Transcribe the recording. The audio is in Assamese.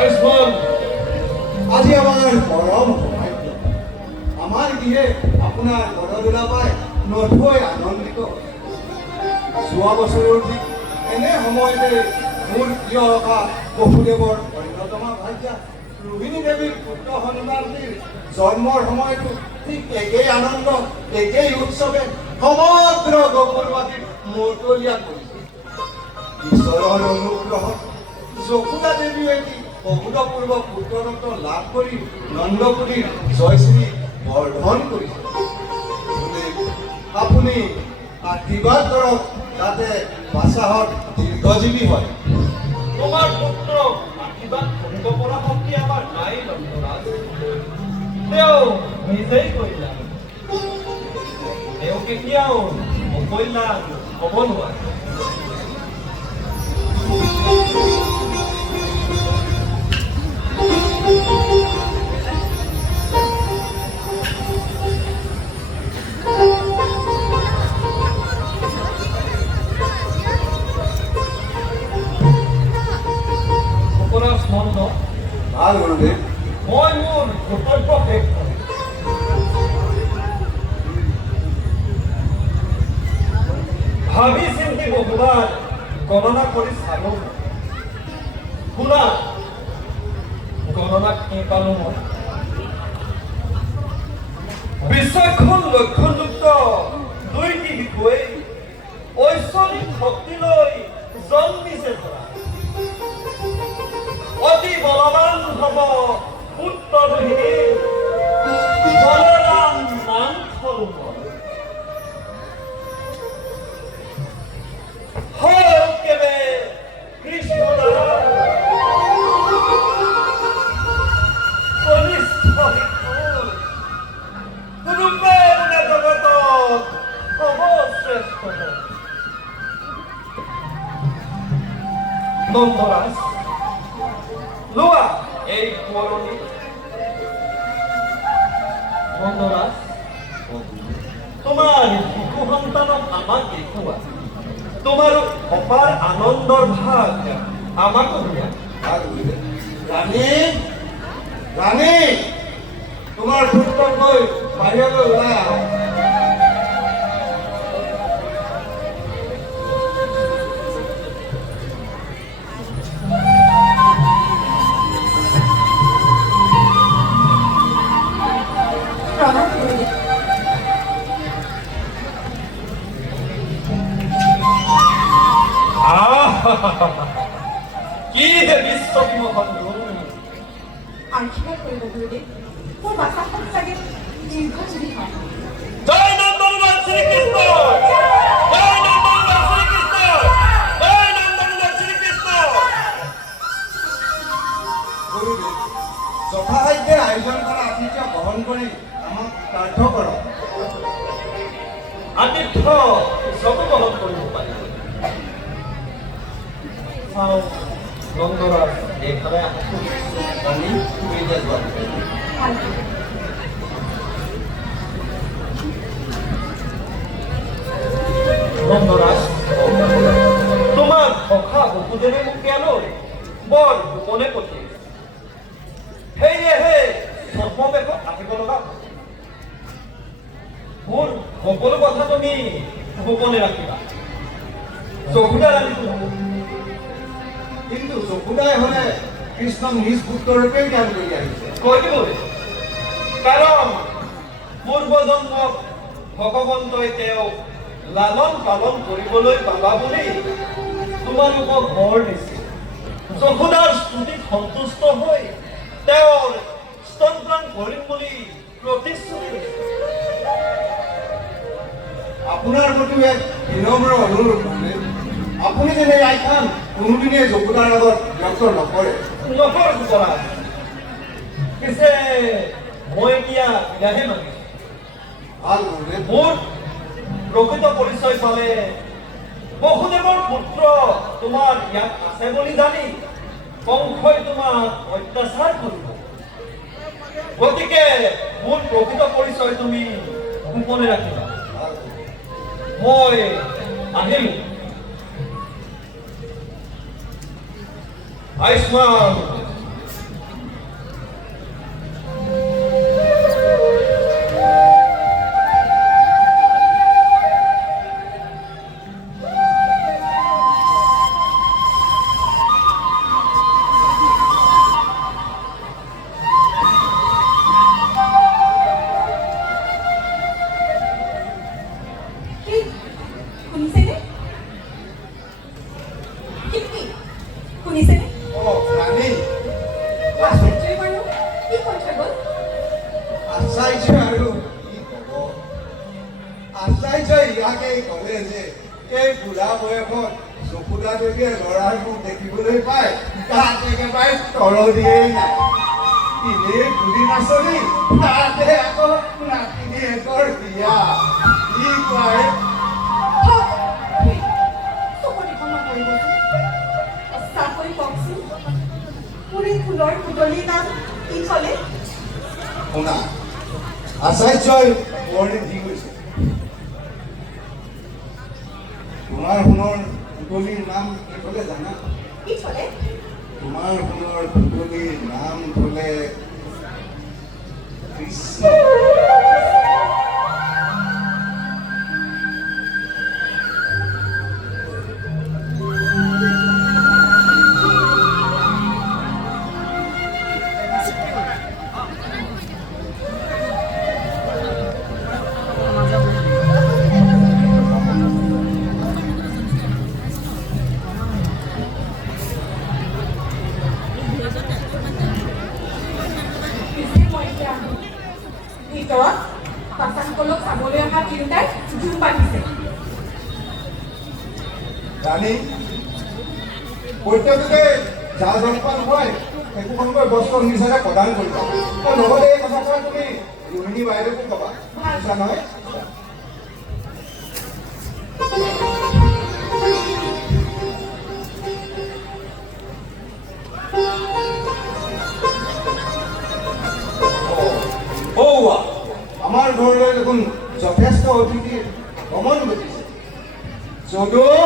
আয়ুষ্মান, আজি আমাৰ পৰম সৌভাগ্য। আমাৰ গৃহে আপোনাৰ বৰদলা পাই নথৈ আনন্দিত। যোৱা বছৰৰ ঠিক এনে সময়তে মোৰ প্ৰিয় ৰখা বসুদেৱৰ অন্যতমা ভাৰ্যা ৰোহিণী দেৱীৰ পুত্ৰ সন্তানটিৰ জন্মৰ সময়তো ঠিক একেই আনন্দ, একেই উৎসৱে সমগ্ৰ গোকুলবাসীক মতলীয়া কৰিছে। ঈশ্বৰৰ অনুগ্ৰহত যশোদা দেৱীয়ে এটি অভূতপূৰ্ব পুত্ৰৰত্ন লাভ কৰি নন্দপুৰীৰ জয়শ্ৰী বৰ্ধন কৰিছে। আপুনি আশীৰ্বাদ কৰক যাতে বাচাহত দীৰ্ঘজীৱী হয়। তোমাৰ পুত্ৰ আশীৰ্বাদ কৰিব পৰা শক্তি আমাৰ নাই নন্দৰাজ। তেওঁ নিজেই কল্যাণ, তেওঁ কেতিয়াও অকল্যাণ হ'ব নোৱাৰে। ভাল গুৰুদেৱ, মই মোৰ কৰ্তব্য শেষ কৰিম। ভাবি চিন্তি বহুবাৰ গণনা কৰি চালো। শুনা, গণনাত কি পালো মই? বিচক্ষণ লক্ষণযুক্ত দুইটি বিষয়ে ঐশ্বৰিক শক্তিলৈ জন্মিছে ধৰা। অতি বলৱান হব পুত্ৰ ৰোহিণী, বলৰাম নাম স্বৰূপ। কেবে কৃষ্ণ কনিষ্ঠ ৰূপে গুণে জগতত হব শ্ৰেষ্ঠ। নন্দৰাজ, লোৱা এই সোঁৱৰণি। নন্দৰাজ, তোমাৰ শিশু সন্তানক আমাক দেখুওৱা। তোমাৰ অপাৰ আনন্দৰ ভাগ আমাকো দিয়া। ৰাণী, ৰাণী, তোমাৰ পুত্ৰক লৈ বাহিৰলৈ ওলাই আহা। কি হে বিশ্ববিমোহন আশীৰ্বাদ কৰিব গুৰুদেৱ, মোৰ বাচাখন চাগে দীৰ্ঘজীৱী হয়। জয় নন্দনলাল শ্ৰীকৃষ্ণ, জয় নন্দনলাল শ্ৰীকৃষ্ণ, জয় নন্দনলাল শ্ৰীকৃষ্ণ। গুৰুদেৱ, যথাসাধ্যে আয়োজন কৰা আতিথ্য গ্ৰহণ কৰি আমাক কৃতাৰ্থ কৰক। আতিথ্য পিছতো গ্ৰহণ কৰিব পাৰিব। নন্দৰাজ, এইফালে আহোঁ। ৰাণী, তুমি এতিয়া যোৱা। নন্দৰাজ, তোমাৰ সখা বসুদেৱে মোক ইয়ালৈ বৰ গোপনে পঠিয়াইছে। সেয়েহে ছদ্মবেশত আহিব লগা হ'ল। মোৰ সকলো কথা তুমি গোপনে ৰাখিবা। যশোদা ৰাণীটো কিন্তু যশোদাই হলে কৃষ্ণক নিজ পুত্ৰৰূপে জ্ঞান কৰি আহিছে। কৈ দিবই, কাৰণ পূৰ্বজন্মত ভগৱন্তই তেওঁক লালন পালন কৰিবলৈ পাবা বুলি তোমালোকক বৰ দিছিল। যশোদাৰ স্তুতিত সন্তুষ্ট হৈ তেওঁৰ স্তনপান কৰিম বুলি প্ৰতিশ্ৰুতি দিছিল। আপোনাৰ প্ৰতি এক বিনম্ৰ অনুৰোধ কৰিলে আপুনি যেনে এই আখ্যান কোনোদিনে যশোদাৰ আগত ব্যক্ত নকৰে। নকৰো কৰা। পিছে মই এতিয়া বিদাহে মাগিছো। ভাল গুৰুদেৱ, মোৰ প্ৰকৃত পৰিচয় পালে বসুদেৱৰ পুত্ৰ তোমাৰ ইয়াত আছে বুলি জানি কংসই তোমাক অত্যাচাৰ কৰিব। গতিকে মোৰ প্ৰকৃত পৰিচয় তুমি গোপনে ৰাখিবা। মই আহিলো। আয়ুষ্মান, যে এই বুঢ়া বয়সত চকুদাটোকে ল'ৰাৰ মুখ দেখিবলৈ পায় তাত একেবাৰে তৰদিয়েই নাই এনেই বুঢ়ী নাচনি তাতে আকৌ নাতিনীয়েকৰ বিয়া কি কয় চকলিখন নকৰিবচোন সঁচাকৈ কওকচোন মোৰ এই ফুলৰ পুতলিৰ নাম কি থলে শুনা আচাৰ্যই ৱৰ্ণিং দি গৈছে তোমাৰ সোণৰ পুতলিৰ নাম কি ক'লে জানা কি থলে তোমাৰ সোণৰ পুতলিৰ নাম ক'লে কৃষ্ণ ভিতৰত বাচ্চাসকলক চাবলৈ অহা তিৰোতাই জুম পাতিছে ৰাণী প্ৰত্যেককে জা জলপান খুৱাই একোখনকৈ বস্ত্ৰ নিচাৰে প্ৰদান কৰিবা আৰু লগতে এই কথাষাৰ তুমি ৰোহিণী বাইদেউকো ক'বা বুজিছা নহয় আমাৰ ঘৰলৈ দেখোন যথেষ্ট অতিথিৰ গমন ঘটিছে যদিও